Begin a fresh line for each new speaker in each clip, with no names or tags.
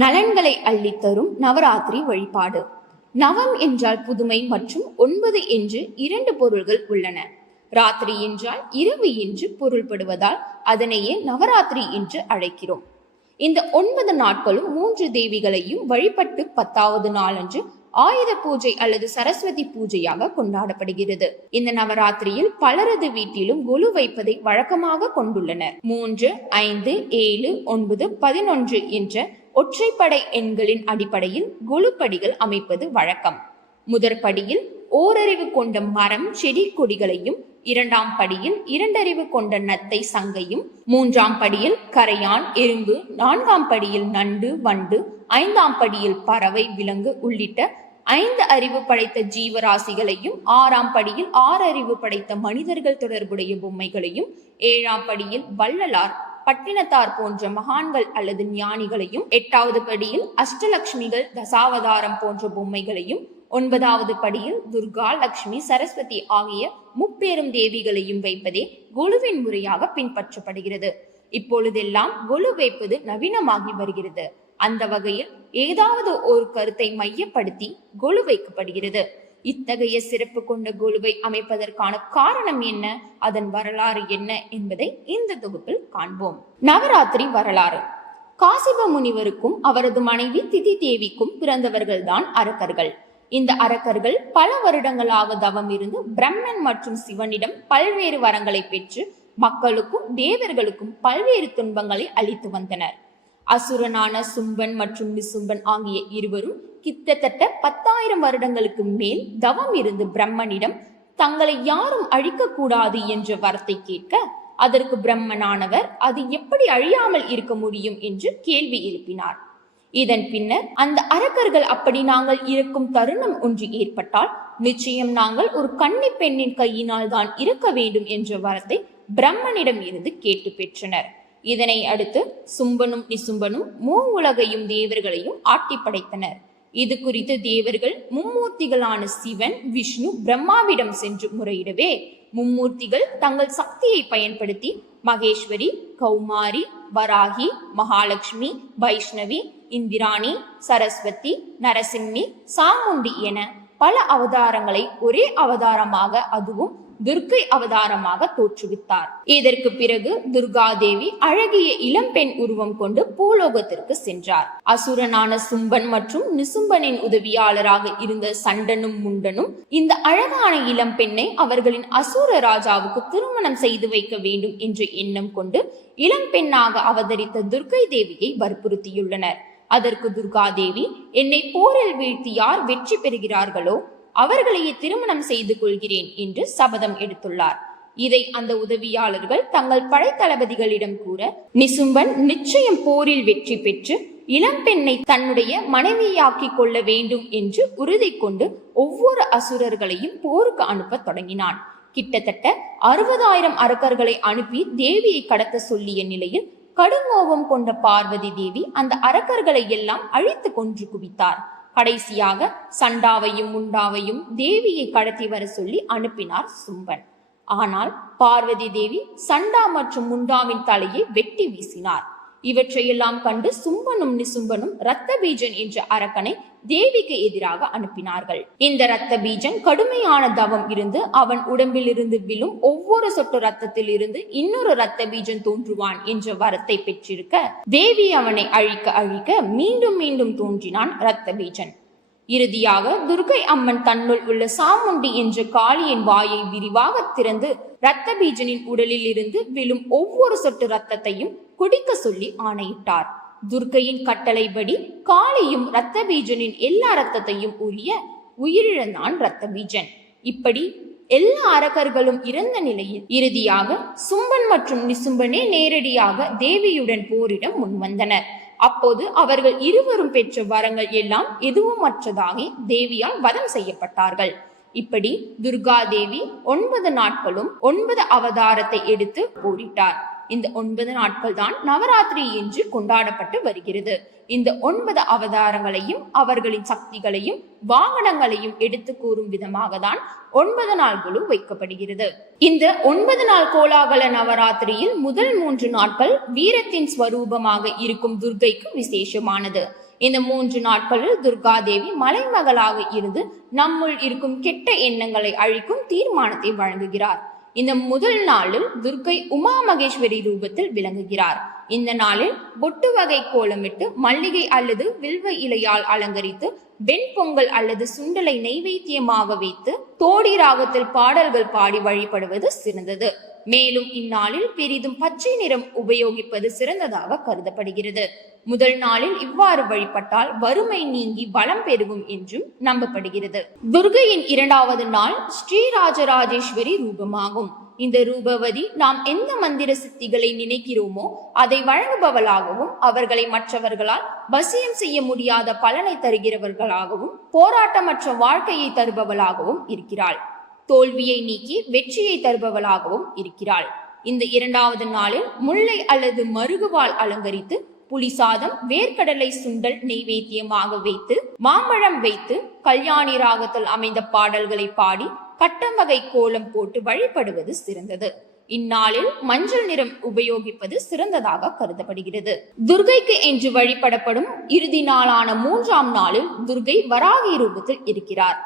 நலன்களை அள்ளித்தரும் நவராத்திரி வழிபாடு. நவம் என்றால் புதுமை மற்றும் ஒன்பது என்று இரண்டு பொருள்கள் உள்ளன. ராத்திரி என்றால் இரவு என்று பொருள்படுவதால் அதனையே நவராத்திரி என்று அழைக்கிறோம். இந்த ஒன்பது நாட்களும் மூன்று தேவிகளையும் வழிபட்டு பத்தாவது நாளன்று ஆயுத பூஜை அல்லது சரஸ்வதி பூஜையாக கொண்டாடப்படுகிறது. இந்த நவராத்திரியில் பலரது வீட்டிலும் குழு வைப்பதை வழக்கமாக கொண்டுள்ளனர். மூன்று ஐந்து ஏழு ஒன்பது பதினொன்று என்ற ஒற்றைப்படை எண்களின் அடிப்படையில் குழுப்படிகள் அமைப்பது வழக்கம். முதற் படியில் ஓரறிவு கொண்ட மரம் செடி கொடிகளையும் இரண்டாம் படியில் இரண்டறிவு கொண்ட நத்தை சங்கையும் மூன்றாம் படியில் கரையான் எறும்பு நான்காம் படியில் நண்டு வண்டு ஐந்தாம் படியில் பறவை விலங்கு உள்ளிட்ட ஐந்து அறிவு படைத்த ஜீவராசிகளையும் ஆறாம் படியில் ஆறு அறிவு படைத்த மனிதர்கள் தொடர்புடைய பொம்மைகளையும் ஏழாம் படியில் வள்ளலார் பட்டினத்தார் போன்ற மகான்கள் அல்லது ஞானிகளையும் எட்டாவது படியில் அஷ்டலட்சுமிகள் தசாவதாரம் போன்ற பொம்மைகளையும் ஒன்பதாவது படியில் துர்கா லக்ஷ்மி சரஸ்வதி ஆகிய முப்பெரும் தேவிகளையும் வைப்பதே குழுவின் முறையாக பின்பற்றப்படுகிறது. இப்பொழுதெல்லாம் குழு வைப்பது நவீனமாகி வருகிறது. அந்த வகையில் ஏதாவது ஒரு கருத்தை மையப்படுத்தி கொலு வைக்கப்படுகிறது. இத்தகைய சிறப்பு கொண்ட குழுவை அமைப்பதற்கான காரணம் என்ன? அதன் வரலாறு என்ன என்பதை இந்த தொகுப்பில் காண்போம். நவராத்திரி வரலாறு. காசிப முனிவருக்கும் அவரது மனைவி திதி தேவிக்கும் பிறந்தவர்கள்தான் அரக்கர்கள். இந்த அரக்கர்கள் பல வருடங்களாக தவம் இருந்து பிரம்மன் மற்றும் சிவனிடம் பல்வேறு வரங்களை பெற்று மக்களுக்கும் தேவர்களுக்கும் பல்வேறு துன்பங்களை அளித்து வந்தனர். அசுரனான சும்பன் மற்றும் நிசும்பன் ஆகிய இருவரும் கிட்டத்தட்ட பத்தாயிரம் வருடங்களுக்கு மேல் தவம் இருந்து பிரம்மனிடம் தங்களை யாரும் அழிக்கக்கூடாது என்ற வரத்தை கேட்க அதற்கு பிரம்மனானவர் அது எப்படி அழியாமல் இருக்க முடியும்? என்று கேள்வி எழுப்பினார். இதன் பின்னர் அந்த அரக்கர்கள் அப்படி நாங்கள் இருக்கும் தருணம் ஒன்று ஏற்பட்டால் நிச்சயம் நாங்கள் ஒரு கன்னி பெண்ணின் கையினால் தான் இருக்க வேண்டும் என்ற வரத்தை பிரம்மனிடம் இருந்து கேட்டு பெற்றனர். இதனை அடுத்து சும்பனும் நிசும்பனும் மூ உலகையும் தேவர்களையும் ஆட்டி படைத்தனர் இது குறித்து தேவர்கள் மும்மூர்த்திகளான சிவன் விஷ்ணு பிரம்மாவிடம் சென்று முறையிடவே மும்மூர்த்திகள் தங்கள் சக்தியை பயன்படுத்தி மகேஸ்வரி கௌமாரி வராகி மகாலட்சுமி வைஷ்ணவி இந்திராணி சரஸ்வதி நரசிம்மி சாமுண்டி என பல அவதாரங்களை ஒரே அவதாரமாக அதுவும் துர்க்கை அவதாரமாக தோற்றுவித்தார். இதற்கு பிறகு துர்காதேவி அழகிய இளம்பெண் உருவம் கொண்டு பூலோகத்திற்கு சென்றார். அசுரனான சும்பன் மற்றும் நிசும்பனின் உதவியாளராக இருந்த சண்டனும் முண்டனும் இந்த அழகான இளம்பெண்ணை அவர்களின் அசுர ராஜாவுக்கு திருமணம் செய்து வைக்க வேண்டும் என்ற எண்ணம் கொண்டு இளம்பெண்ணாக அவதரித்த துர்க்கை தேவியை வற்புறுத்தியுள்ளனர். அதற்கு துர்காதேவி என்னை போரில் வீழ்த்தி யார் வெற்றி பெறுகிறார்களோ அவர்களையே திருமணம் செய்து கொள்கிறேன் என்று சபதம் எடுத்துள்ளார். இதை அந்த உதவியாளர்கள் தங்கள் படைத்தளபதிகளிடம் கூற நிசும்பன் நிச்சயம் போரில் வெற்றி பெற்று இளம்பெண்ணை தன்னுடைய மனைவியாக்கிக் கொள்ள வேண்டும் என்று உறுதி கொண்டு ஒவ்வொரு அசுரர்களையும் போருக்கு அனுப்ப தொடங்கினான். கிட்டத்தட்ட அறுபதாயிரம் அரக்கர்களை அனுப்பி தேவியை கடத்த சொல்லிய நிலையில் கடுங்கோபம் கொண்ட பார்வதி தேவி அந்த அரக்கர்களை எல்லாம் அழித்து கொன்று குவித்தார். கடைசியாக சண்டாவையும் முண்டாவையும் தேவியை கடத்தி வர சொல்லி அனுப்பினார் சும்பன். ஆனால் பார்வதி தேவி சண்டா மற்றும் முண்டாவின் தலையை வெட்டி வீசினார். இவற்றையெல்லாம் கண்டு சும்பனும் நிசும்பனும் ரத்த பீஜன் என்ற அரக்கனை தேவிக்கு எதிராக அனுப்பினார்கள். இந்த ரத்த பீஜன் கடுமையான தவம் இருந்து அவன் உடம்பில் இருந்து விழும் ஒவ்வொரு சொட்டு ரத்தத்தில் இருந்து இன்னொரு ரத்த பீஜன் தோன்றுவான் என்ற வரத்தை பெற்றிருக்க தேவி அவனை அழிக்க அழிக்க மீண்டும் மீண்டும் தோன்றினான் ரத்த பீஜன். இறுதியாக துர்கை அம்மன் தன்னுள் உள்ள சாமுண்டி என்ற காளியின் வாயை விரிவாக திறந்து இரத்த பீஜனின் உடலில் இருந்து விழும் ஒவ்வொரு சொட்டு ரத்தத்தையும் குடிக்க சொல்லி ஆணையிட்டார். துர்க்கையின் கட்டளைப்படி காளியும் இரத்த பீஜனின் எல்லா ரத்தத்தையும் உரிய உயிரிழந்தான் இரத்த பீஜன். இப்படி எல்லா அரக்கர்களும் இறந்த நிலையில் இறுதியாக சும்பன் மற்றும் நிசும்பனே நேரடியாக தேவியுடன் போரிட முன்வந்தனர். அப்போது அவர்கள் இருவரும் பெற்ற வரங்கள் எல்லாம் எதுவும் மற்றதாகி தேவியால் வதம் செய்யப்பட்டார்கள். இப்படி துர்கா தேவி ஒன்பது நாட்களும் ஒன்பது அவதாரத்தை எடுத்து போரிட்டார் இந்த ஒன்பது நாட்கள் தான் நவராத்திரி என்று கொண்டாடப்பட்டு வருகிறது. இந்த ஒன்பது அவதாரங்களையும் அவர்களின் சக்திகளையும் வாகனங்களையும் எடுத்து கூறும் விதமாக தான் ஒன்பது நாள்களும் வைக்கப்படுகிறது. இந்த ஒன்பது நாள் கோலாகல நவராத்திரியில் முதல் மூன்று நாட்கள் வீரத்தின் ஸ்வரூபமாக இருக்கும் துர்கைக்கு விசேஷமானது. இந்த மூன்று நாட்களில் துர்காதேவி மலைமகளாக இருந்து நம்முள் இருக்கும் கெட்ட எண்ணங்களை அழிக்கும் தீர்மானத்தை வழங்குகிறார். இந்த முதல் நாளில் துர்க்கை உமா மகேஸ்வரி ரூபத்தில் விளங்குகிறார். இந்த நாளில் பொட்டு வகை கோலமிட்டு மல்லிகை அல்லது வில்வ இலையால் அலங்கரித்து வெண்பொங்கல் அல்லது சுண்டலை நைவேத்தியமாக வைத்து தோடி ராகத்தில் பாடல்கள் பாடி வழிபடுவது சிறந்தது. மேலும் இந்நாளில் பெரிதும் பச்சை நிறம் உபயோகிப்பது சிறந்ததாக கருதப்படுகிறது. முதல் நாளில் இவ்வாறு வழிபட்டால் வறுமை நீங்கி வளம் பெருகும் என்றும் நம்பப்படுகிறது. துர்கையின் இரண்டாவது நாள் ஸ்ரீராஜராஜேஸ்வரி ரூபமாகும். இந்த ரூபவதி நாம் எந்த மந்திர சித்திகளை நினைக்கிறோமோ அதை வழங்குபவளாகவும் அவர்களை மற்றவர்களால் வசியம் செய்ய முடியாத பலனை தருகிறவர்களாகவும் போராட்டமற்ற வாழ்க்கையை தருபவளாகவும் இருக்கிறாள். தோல்வியை நீக்கி வெற்றியை தருபவளாகவும் இருக்கிறாள். இந்த இரண்டாவது நாளில் முல்லை அல்லது மருகுவால் அலங்கரித்து புலி சாதம் வேர்க்கடலை சுண்டல் நெய்வேத்தியமாக வைத்து மாம்பழம் வைத்து கல்யாணி ராகத்தில் அமைந்த பாடல்களை பாடி கட்டம் வகை கோலம் போட்டு வழிபடுவது சிறந்தது. இந்நாளில் மஞ்சள் நிறம் உபயோகிப்பது சிறந்ததாக கருதப்படுகிறது. துர்கைக்கு என்று வழிபடப்படும் இறுதி நாளான மூன்றாம் நாளில் துர்கை வராகி ரூபத்தில் இருக்கிறார்.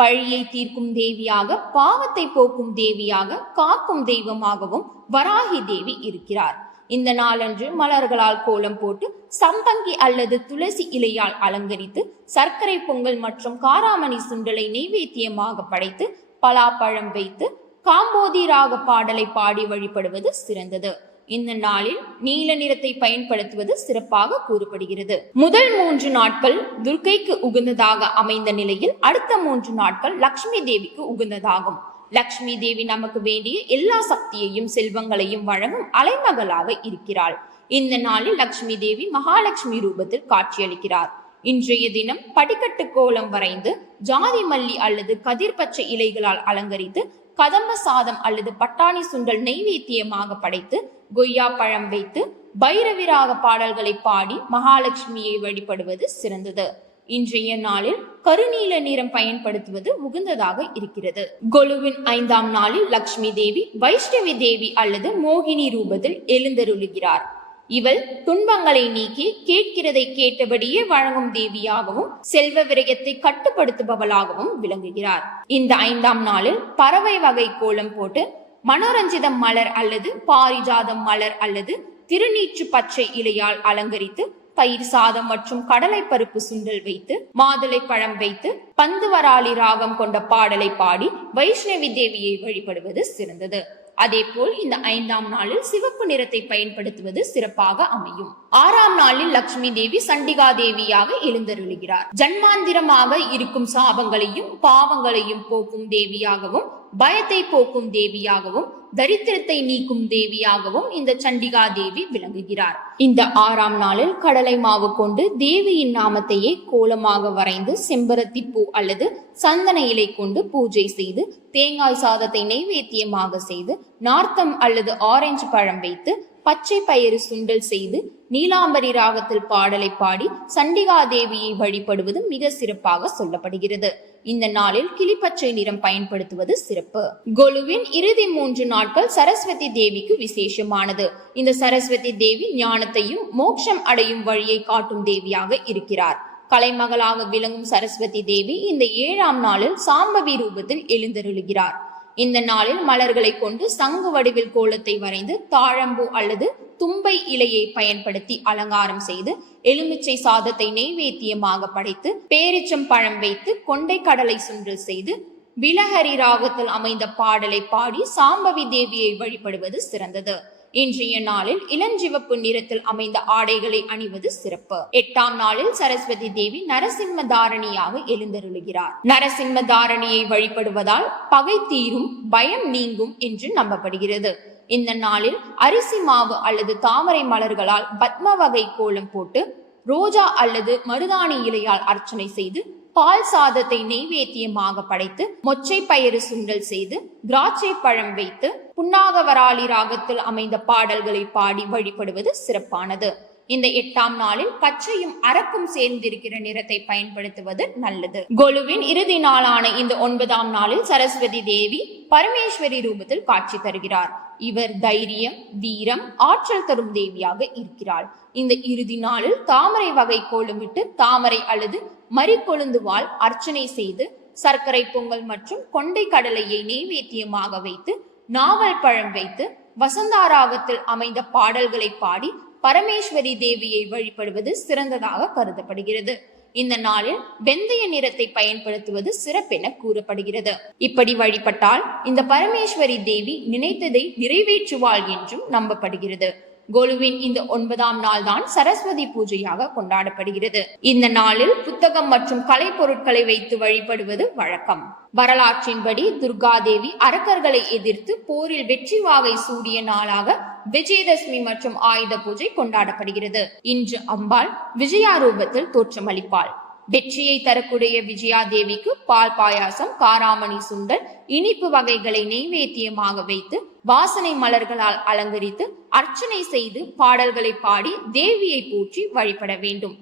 பழியை தீர்க்கும் தேவியாக பாவத்தை போக்கும் தேவியாக காக்கும் தெய்வமாகவும் வராகி தேவி இருக்கிறார். இந்த நாளன்று மலர்களால் கோலம் போட்டு சம்பங்கி அல்லது துளசி இலையால் அலங்கரித்து சர்க்கரை பொங்கல் மற்றும் காராமணி சுண்டலை நெய்வேத்தியமாக படைத்து பலாப்பழம் வைத்து காம்போதி ராக பாடலை பாடி வழிபடுவது சிறந்தது. இந்த நாளில் நீல நிறத்தை பயன்படுத்துவது சிறப்பாக கூறப்படுகிறது. முதல் மூன்று நாட்கள் துர்க்கைக்கு உகந்ததாக அமைந்த நிலையில் அடுத்த மூன்று நாட்கள் லக்ஷ்மி தேவிக்கு உகந்ததாகும். லக்ஷ்மி தேவி நமக்கு வேண்டிய எல்லா சக்தியையும் செல்வங்களையும் வழங்கும் அலைமகளாக இருக்கிறாள். இந்த நாளில் லக்ஷ்மி தேவி மகாலட்சுமி ரூபத்தில் காட்சியளிக்கிறார். இன்றைய தினம் படிக்கட்டு கோலம் வரைந்து ஜாதி மல்லி அல்லது கதிர் பச்சை இலைகளால் அலங்கரித்து கதம்ப சாதம் அல்லது பட்டாணி சுண்டல் நெய்வேத்தியமாக படைத்து கொய்யா பழம் வைத்து பைரவிராக பாடல்களை பாடி மகாலட்சுமியை வழிபடுவது சிறந்தது. இன்றைய நாளில் கருநீல நிறம் பயன்படுத்துவது உகந்ததாக இருக்கிறது. கொலுவின் ஐந்தாம் நாளில் லக்ஷ்மி தேவி வைஷ்ணவி தேவி அல்லது மோகினி ரூபத்தில் எழுந்தருளுகிறார். இவள் துன்பங்களை நீக்கி கேட்கிறதை கேட்டபடியே வழங்கும் தேவியாகவும் செல்வ விரயத்தை கட்டுப்படுத்துபவளாகவும் விளங்குகிறார். இந்த ஐந்தாம் நாளில் பறவை வகை கோலம் போட்டு மனோரஞ்சிதம் மலர் அல்லது பாரிஜாதம் மலர் அல்லது திருநீற்று பச்சை இலையால் அலங்கரித்து தயிர் சாதம் மற்றும் கடலை பருப்பு சுண்டல் வைத்து மாதுளை பழம் வைத்து பந்துவராளி ராகம் கொண்ட பாடலை பாடி வைஷ்ணவி தேவியை வழிபடுவது சிறந்தது. அதேபோல் இந்த ஐந்தாம் நாளில் சிவப்பு நிறத்தை பயன்படுத்துவது சிறப்பாக அமையும். ஆறாம் நாளில் லட்சுமி தேவி சண்டிகா தேவியாக எழுந்தருளுகிறார். ஜன்மாந்திரமாக இருக்கும் சாபங்களையும் பாவங்களையும் போக்கும் தேவியாகவும் பயத்தை போக்கும் தேவியாகவும் தரித்திரத்தை நீக்கும் தேவியாகவும் இந்த சண்டிகா தேவி விளங்குகிறார். இந்த ஆறாம் நாளில் கடலை மாவு கொண்டு தேவியின் நாமத்தையே கோலமாக வரைந்து செம்பருத்தி பூ அல்லது சந்தன இலை கொண்டு பூஜை செய்து தேங்காய் சாதத்தை நைவேத்தியமாக செய்து நார்த்தம் அல்லது ஆரஞ்சு பழம் வைத்து பச்சை பயிறு சுண்டல் செய்து நீலாம்பரி ராகத்தில் பாடலை பாடி சண்டிகா தேவியை வழிபடுவது மிக சிறப்பாக சொல்லப்படுகிறது. இந்த நாளில் கிளிப்பச்சை நிறம் பயன்படுத்துவது சிறப்பு. கொலுவின் இறுதி மூன்று நாட்கள் சரஸ்வதி தேவிக்கு விசேஷமானது. இந்த சரஸ்வதி தேவி ஞானத்தையும் மோட்சம் அடையும் வழியை காட்டும் தேவியாக இருக்கிறார். கலைமகளாக விளங்கும் சரஸ்வதி தேவி இந்த ஏழாம் நாளில் சாம்பவி ரூபத்தில் எழுந்தருளுகிறார். இந்த நாளில் மலர்களை கொண்டு சங்கு வடிவில் கோலத்தை வரைந்து தாழம்பூ அல்லது தும்பை இலையை பயன்படுத்தி அலங்காரம் செய்து எலுமிச்சை சாதத்தை நெய்வேத்தியமாக படைத்து பேரிச்சம் பழம் வைத்து கொண்டை கடலை சுண்டல் செய்து விலஹரி ராகத்தில் அமைந்த பாடலை பாடி சாம்பவி தேவியை வழிபடுவது சிறந்தது. இன்றைய நாளில் இளஞ்சிவப்பு நிறத்தில் அமைந்த ஆடைகளை அணிவது சிறப்பு. எட்டாம் நாளில் சரஸ்வதி தேவி நரசிம்ம தாரணியாக எழுந்தருளுகிறார். நரசிம்ம தாரணியை வழிபடுவதால் பகை தீரும் பயம் நீங்கும் என்று நம்பப்படுகிறது. இந்த நாளில் அரிசி மாவு அல்லது தாமரை மலர்களால் பத்ம வகை கோலம் போட்டு ரோஜா அல்லது மருதாணி இலையால் அர்ச்சனை செய்து பால் சாதத்தை நெய்வேத்தியமாக படைத்து மொச்சை பயிறு சுண்டல் செய்து திராட்சை பழம் வைத்து புன்னாகவராளி ராகத்தில் அமைந்த பாடல்களை பாடி வழிபடுவது சிறப்பானது. இந்த எட்டாம் நாளில் பச்சையும் அரக்கும் சேர்ந்திருக்கிற நிறத்தை பயன்படுத்துவது நல்லது. கொலுவின் இறுதி நாளான இந்த ஒன்பதாம் நாளில் சரஸ்வதி தேவி பரமேஸ்வரி ரூபத்தில் காட்சி தருகிறார். இவர் தைரியம் வீரம் ஆற்றல் தரும் தேவியாக இருக்கிறாள் இந்த இறுதி நாளில் தாமரை வகை கோலமிட்டு தாமரை அல்லது மறிக்கொழுந்துவால் அர்ச்சனை செய்து சர்க்கரை பொங்கல் மற்றும் கொண்டை கடலையை நெய்வேத்தியமாக வைத்து நாவல் பழம் வைத்து வசந்தாராகத்தில் அமைந்த பாடல்களை பாடி பரமேஸ்வரி தேவியை வழிபடுவது சிறந்ததாக கருதப்படுகிறது. இந்த நாளில் வெந்தய நிறத்தை பயன்படுத்துவது சிறப்பென கூறப்படுகிறது. இப்படி வழிபட்டால் இந்த பரமேஸ்வரி தேவி நினைத்ததை நிறைவேற்றுவாள் என்றும் நம்பப்படுகிறது. கோலுவின் இந்த ஒன்பதாம் நாள் தான் சரஸ்வதி பூஜையாக கொண்டாடப்படுகிறது. இந்த நாளில் புத்தகம் மற்றும் கலை பொருட்களை வைத்து வழிபடுவது வழக்கம். வரலாற்றின்படி துர்காதேவி அரக்கர்களை எதிர்த்து போரில் வெற்றி வாகை சூடிய நாளாக விஜயதசமி மற்றும் ஆயுத பூஜை கொண்டாடப்படுகிறது. இன்று அம்பாள் விஜயாரூபத்தில் தோற்றமளிப்பாள். வெற்றியை தரக்கூடிய விஜயா தேவிக்கு பால் பாயாசம் காராமணி சுண்டல் இனிப்பு வகைகளை நெய்வேத்தியமாக வைத்து வாசனை மலர்களால் அலங்கரித்து அர்ச்சனை செய்து பாடல்களை பாடி தேவியை போற்றி வழிபட வேண்டும்.